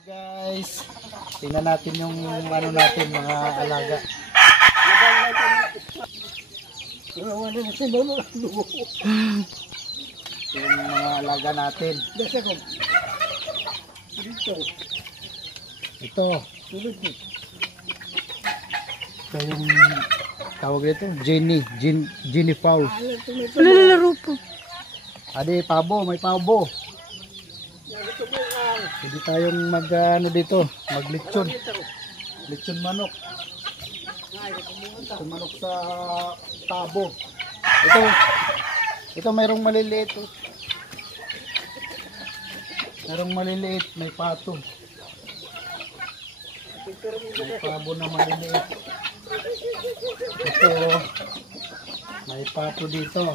Guys, tingnan natin yung ano natin, mga alaga. Yung mga alaga natin. Ito yung tawag ito, Jenny Fowl. Lalaro po. Ade, pabo, may pabo. Pwede tayong mag ano dito, maglitsyon. Litsyon manok. Litsyon manok sa tabo. Ito mayroong maliliit. Oh. Mayroong maliliit, may pato. May pabo na maliliit. Ito, may pato dito.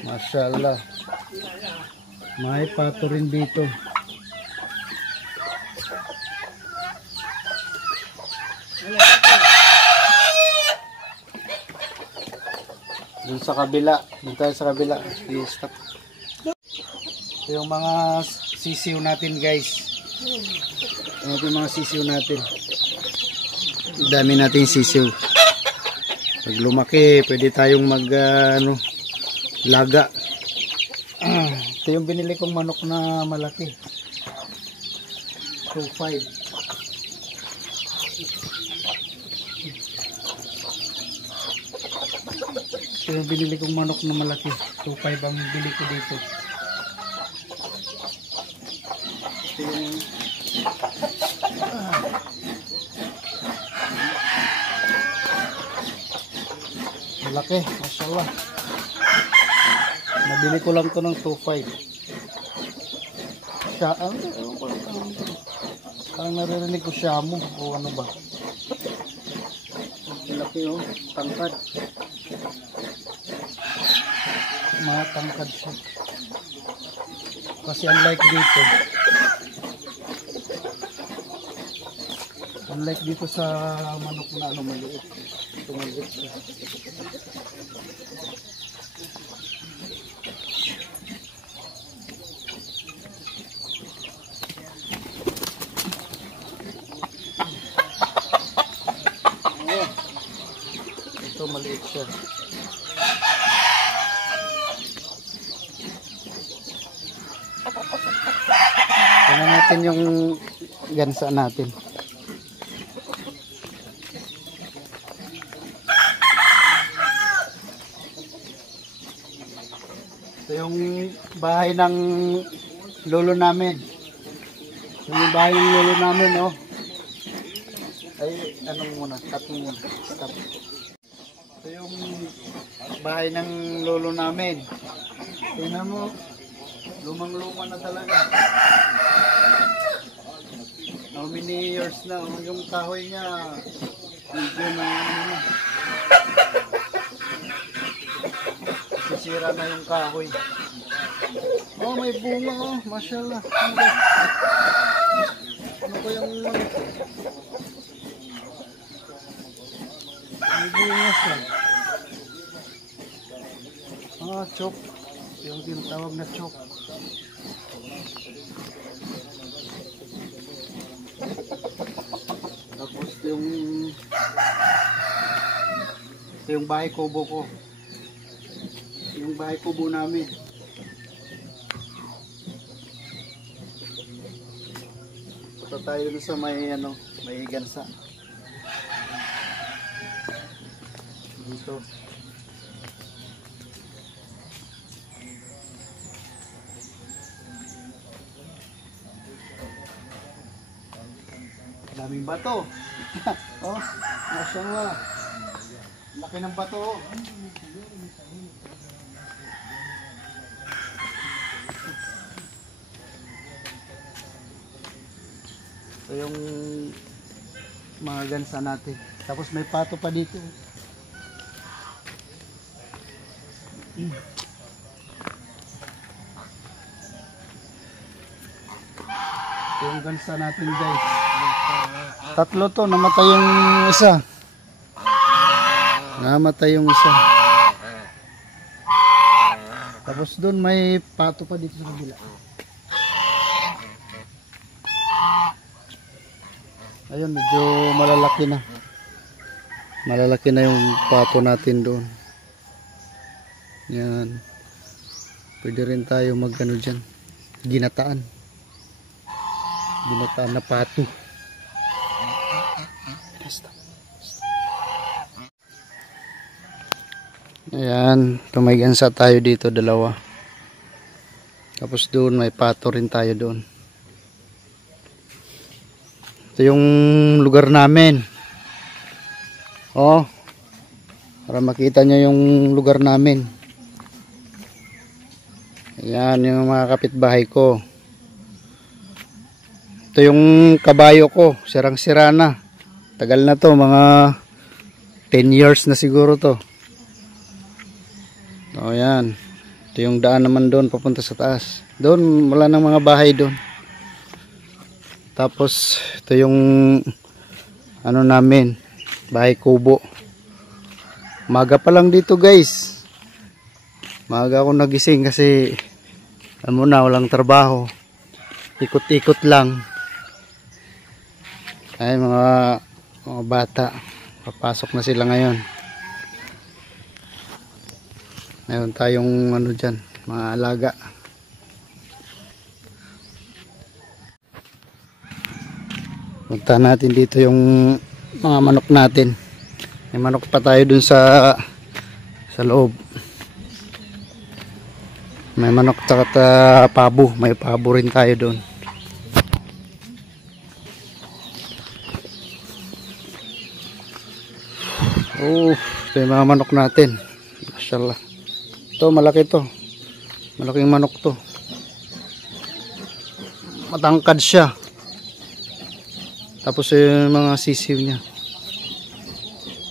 Mashallah. May pato rin dito. Dun sa kabila. Dun tayo sa kabila. I-stop. Yung mga sisiw natin, guys. Ito yung mga sisiw natin. Dami natin sisiw. Pag lumaki, pwede tayong mag laga. Ito yung binili kong manok na malaki. 2.5. Ito yung binili kong manok na malaki. 2.5 ang bili ko dito. Ito yung malaki. Mashallah. Nabili ko lang to ng 2.5. Parang naririnig ko siya mo o ano ba. Laki oh, tangkad. Matangkad siya. Kasi unlike dito sa manok na ano maliit. Ito maliit siya. Ito maliit siya. Tingnan natin yung gansa natin. Ito yung bahay ng lolo namin. Yung bahay ng lolo namin, oh. Ay, anong muna? Cut mo muna. Stop. Ito yung bahay ng lolo namin. Tingnan mo. Lumang-luma na talaga. How many years na? Yung kahoy niya, medyo na ano, sisira na yung kahoy. Oh, may bunga oh. Mashallah. Ano ko yung may bunga siya. Chok. Yung tinatawag na chok. Tapos yung bahay kubo ko. Yung bahay kubo namin. Punta tayo sa may may gansa. Dito. Daming bato. Oh, mashallah. Laki ng bato. Ito yung mga gansa natin. Tapos may pato pa dito. Ito yung gansa natin, guys. Tatlo to, namatay yung isa. Namatay yung isa. Tapos doon may pato pa dito sa kabila. Ayun, medyo malalaki na. Malalaki na yung pato natin doon. Yan. Pwede rin tayo mag-ano dyan. Ginataan. Ginataan na pato. Ayan. Tumigansa tayo dito, dalawa. Tapos doon may pato rin tayo doon. Ito yung lugar namin. Oh. Para makita nyo yung lugar namin. Ayan yung mga kapitbahay ko. Ito yung kabayo ko. Sirang-sira na. Tagal na to. Mga 10 years na siguro to. O yan. Ito yung daan naman doon papunta sa taas. Doon wala nang mga bahay doon. Tapos ito yung ano namin. Bahay kubo. Maga pa lang dito guys. Maga ako nagising kasi alam mo na walang trabaho. Ikot-ikot lang. Ay mga bata. Papasok na sila ngayon. Meron tayong ano dyan, mga alaga. Punta natin dito yung mga manok natin. May manok pa tayo dun sa loob. May manok at pabo. May pabo rin tayo dun. Oh, ito yung mga manok natin. Mashallah. Ito, malaki to. Malaking manok to. Matangkad siya. Tapos yung mga sisiw niya.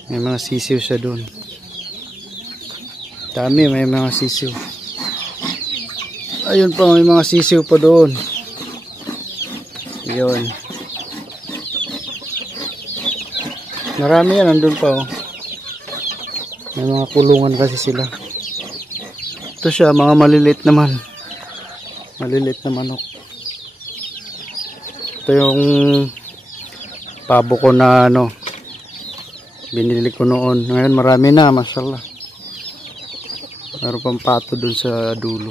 May mga sisiw siya doon. Dami, may mga sisiw. Ayun pa, may mga sisiw pa doon. Yun. Marami yan, nandun pa oh. May mga kulungan kasi sila. Ito siya, mga maliliit naman. Maliliit na manok. Ito yung pabo ko na ano, binili ko noon. Ngayon marami na, mashallah. Meron pang pato dun sa dulo.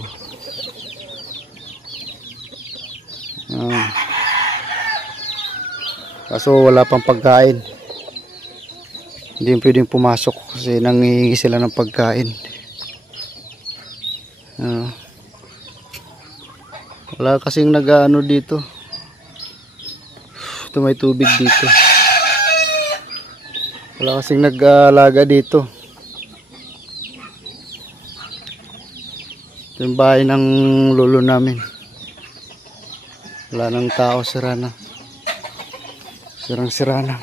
Kaso wala pang pagkain. Hindi pwedeng pumasok kasi nangihingi sila ng pagkain. Wala kasing nag-ano dito. Ito may tubig dito. Wala kasing nag-alaga dito. Ito yung bahay ng lolo namin. Wala nang tao, sira na. Sirang-sira na.